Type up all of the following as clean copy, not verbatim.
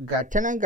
Gata nan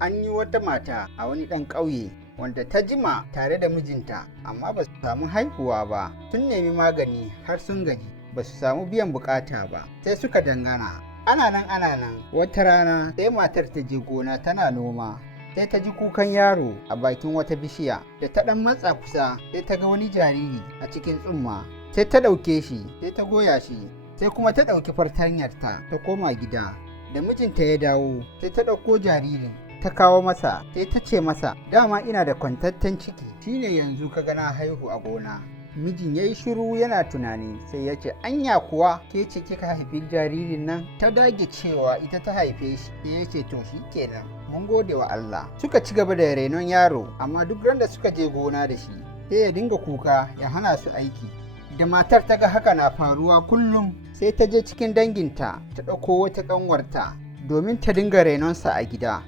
an yi wata mata a wani ɗan ƙauye wanda ta jima tare da mijinta amma ba su samu haihuwa ba. Sun nemi magani har sun gaji ba su samu biyan bukata ba sai suka dangana. Ana nan wata rana sai matar ta je gona tana noma. Sai ta ji kukan yaro a bakin wata bishiya. Da ta ɗan matsa kusa sai ta ga wani jariri a cikin tsumma. Sai ta ɗauke shi sai ta goya shi sai kuma ta ɗauki fartanyarta ta koma gida. Da mijinta ya dawo sai ta ɗauko jaririn ta kawo masa sai ta ce masa, dama ina da kwantatten ciki shine yanzu ka ga na haihu a gona. Mijin ya yi shiru yana tunani sai ya ce, anya kuwa ke ce kika haifi jaririn nan? Ta dage cewa ita ta haife shi. Sai ya ce, to shi kenan, mun gode wa Allah. Suka ci gaba da renon yaro, amma duk randa suka je gona da shi sai ya dinga kuka ya hana su aiki. Da matar ta ga haka na faruwa kullum sai ta je cikin danginta ta ɗauko wata ƙanwarta domin ta dinga renonsa a gida.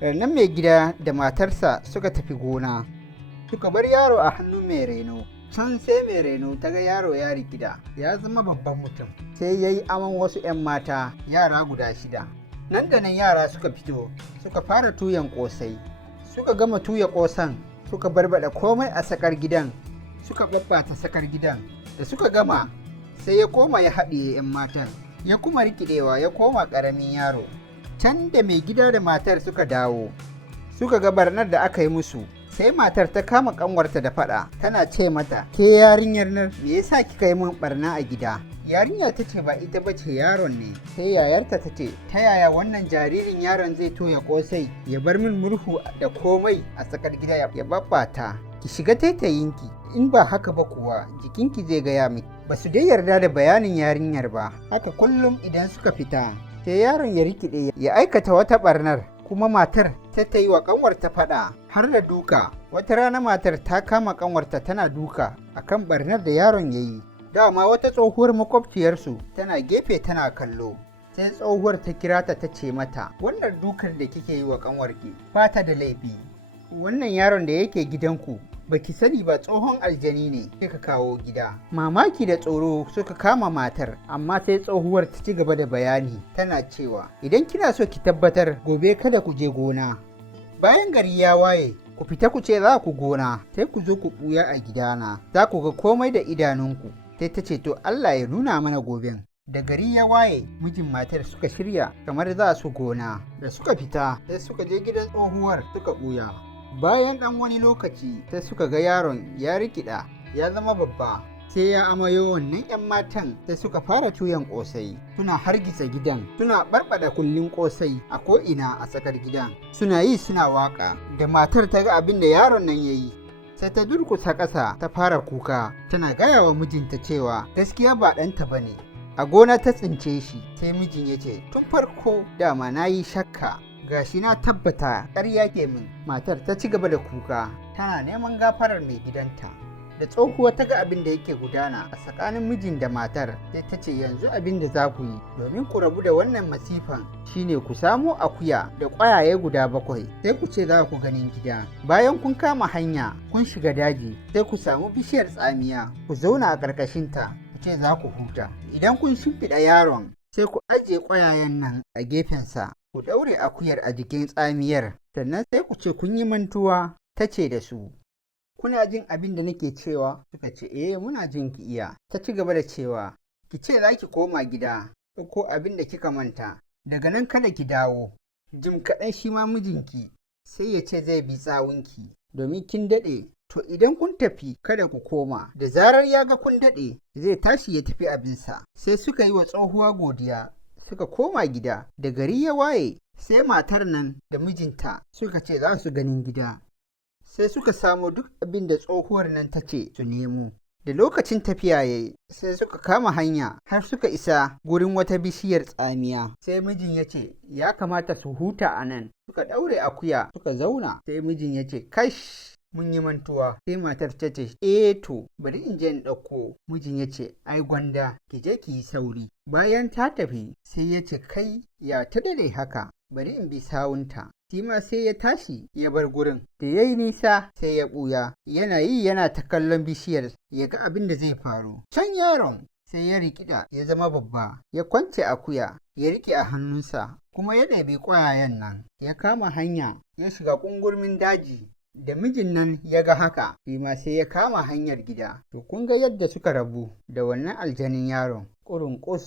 Rannan mai gida da matarsa suka tafi gona, suka bar yaro a hannun mai reno. Can sai mai reno ta ga yaro ya rikida ya zama babban mutum, sai ya yi aman wasu 'yan mata yara guda 6. Nan da nan yara suka fito suka fara tuyan ƙosai. Suka gama tuya ƙosan suka barbaɗa komai a sakar gidan, suka babbata sakar gidan. Da suka gama sai ya koma ya haɗiye 'yan matan, ya kuma rikidewa ya koma ƙaramin yaro. Can da mai gida da matar suka dawo suka ga barnar da aka yi musu, sai matar ta kama ƙanwarta da faɗa tana ce mata, ke yarinyar nan me yasa kika yi min barna a gida? Yarinya ta ce ba ita ba ce, yaron ne. Sai yayarta ta ce, ta yaya wannan jaririn yaron zai toya ƙosai ya bar min murhu da komai a tsakar gida ya babbata? Ki shiga taitayinki, in ba haka ba kuwa jikinki zai gaya miki. Ba su dai yarda da bayanin yarinyar ba. Haka kullum idan suka fita sai yaron ya rikide ya aikata wata barnar, kuma matar ta yi wa ƙanwarta faɗa har da duka. Wata rana matar ta kama ƙanwarta tana duka akan barnar da yaron ya yi. Dama wata tsohuwar makwabciyarsu tana gefe tana kallo. Sai tsohuwar ta kira ta ce mata, wannan dukar da kike yi wa ƙanwarki ba ta da laifi. Wannan yaron da yake gidanku baki sani ba tsohon aljani ne kika kawo gida. Mamaki da tsoro suka kama matar, amma sai tsohuwar ta ci gaba da bayani tana cewa, idan kina so ki tabbatar gobe kada ku je gona. Bayan gari ya waye ku fita ku ce za ku gona, sai ku zo ku ɓuya a gidana, za ku ga komai da idanunku. Sai ta ce, to Allah ya nuna mana goben. Da gari ya waye mijin matar suka shirya kamar za su gona. Da suka fita sai suka je gidan tsohuwar suka ɓuya. Bayan ɗan wani lokaci sai suka ga yaron ya rikida ya zama babba, sai ya amayo wannan 'yan matan. Sai suka fara tuyan ƙosai, suna hargitsa gidan, suna barbaɗa kullin ƙosai a ko'ina a tsakar gidan, suna yi suna waƙa. Da matar ta ga abin da yaron nan ya yi sai ta durkusa ƙasa ta fara kuka, tana gaya wa mijinta cewa gaskiya ba ɗanta ba ne, a gona ta tsince shi. Sai mijin ya ce, tun farko dama na yi shakka, gashi na tabbata ƙarya ke min. Matar ta ci gaba da kuka tana neman gafarar mai gidanta. Da tsohuwa ta ga abin da yake gudana a tsakanin mijin da matar, sai ta ce, yanzu abin da za ku yi domin ku rabu da wannan masifan shine ku samo akuya da ƙwayaye guda 7, sai ku ce za ku ganin gida. Bayan kun kama hanya kun shiga daji, sai ku samu bishiyar tsamiya ku zauna a ƙarƙashinta ku ce za ku huta. Idan kun shimfiɗa yaron sai ku ajiye ƙwayayen nan a gefensa, ku ɗaure akuyar a jikin tsamiyar, sannan sai ku ce kun yi mantuwa. Ta ce da su, kuna jin abin da nake cewa? Suka ce, muna jin ki iya. Ta ci gaba da cewa, ki ce za ki koma gida ko abin da kika manta, daga nan kada ki dawo. Jim kaɗan shi ma mijinki sai ya ce zai bi tsawunki domin kin daɗe. To idan kun tafi kada ku koma. Da zarar ya ga kun daɗe zai tashi ya tafi abinsa. Sai suka yi wa tsohuwa godiya suka koma gida. Da gari ya waye sai matar nan da mijinta suka ce za su ganin gida. Sai suka samo duk abin da tsohuwar nan ta ce su nemo. Da lokacin tafiya ya yi sai suka kama hanya har suka isa gurin wata bishiyar tsamiya. Sai mijin ya ce ya kamata su huta a nan. Suka ɗaure akuya suka zauna. Sai mijin ya ce, kash, mun yi mantuwa. Sai matar ta ce, to bari in je in ɗauko. Mijin ya ce, ai gwanda ki je ki yi sauri. Bayan ta tafi sai ya ce, kai ya ta dade haka, bari in bi sawunta. Shi ma sai ya tashi ya bar gurin. Da ya yi nisa sai ya ɓuya, yana ta kallon bishiyar ya ga abin da zai faru. Can yaron sai ya rikida ya zama babba, ya kwance akuya, ya rike a hannunsa, kuma ya ɗabi ƙwayayen nan, ya kama hanya, ya shiga ƙungurmin daji. Da mijin nan ya ga haka, shi ma sai ya kama hanyar gida. To kun ga yadda suka rabu da wannan aljanin yaron, ƙurunƙus.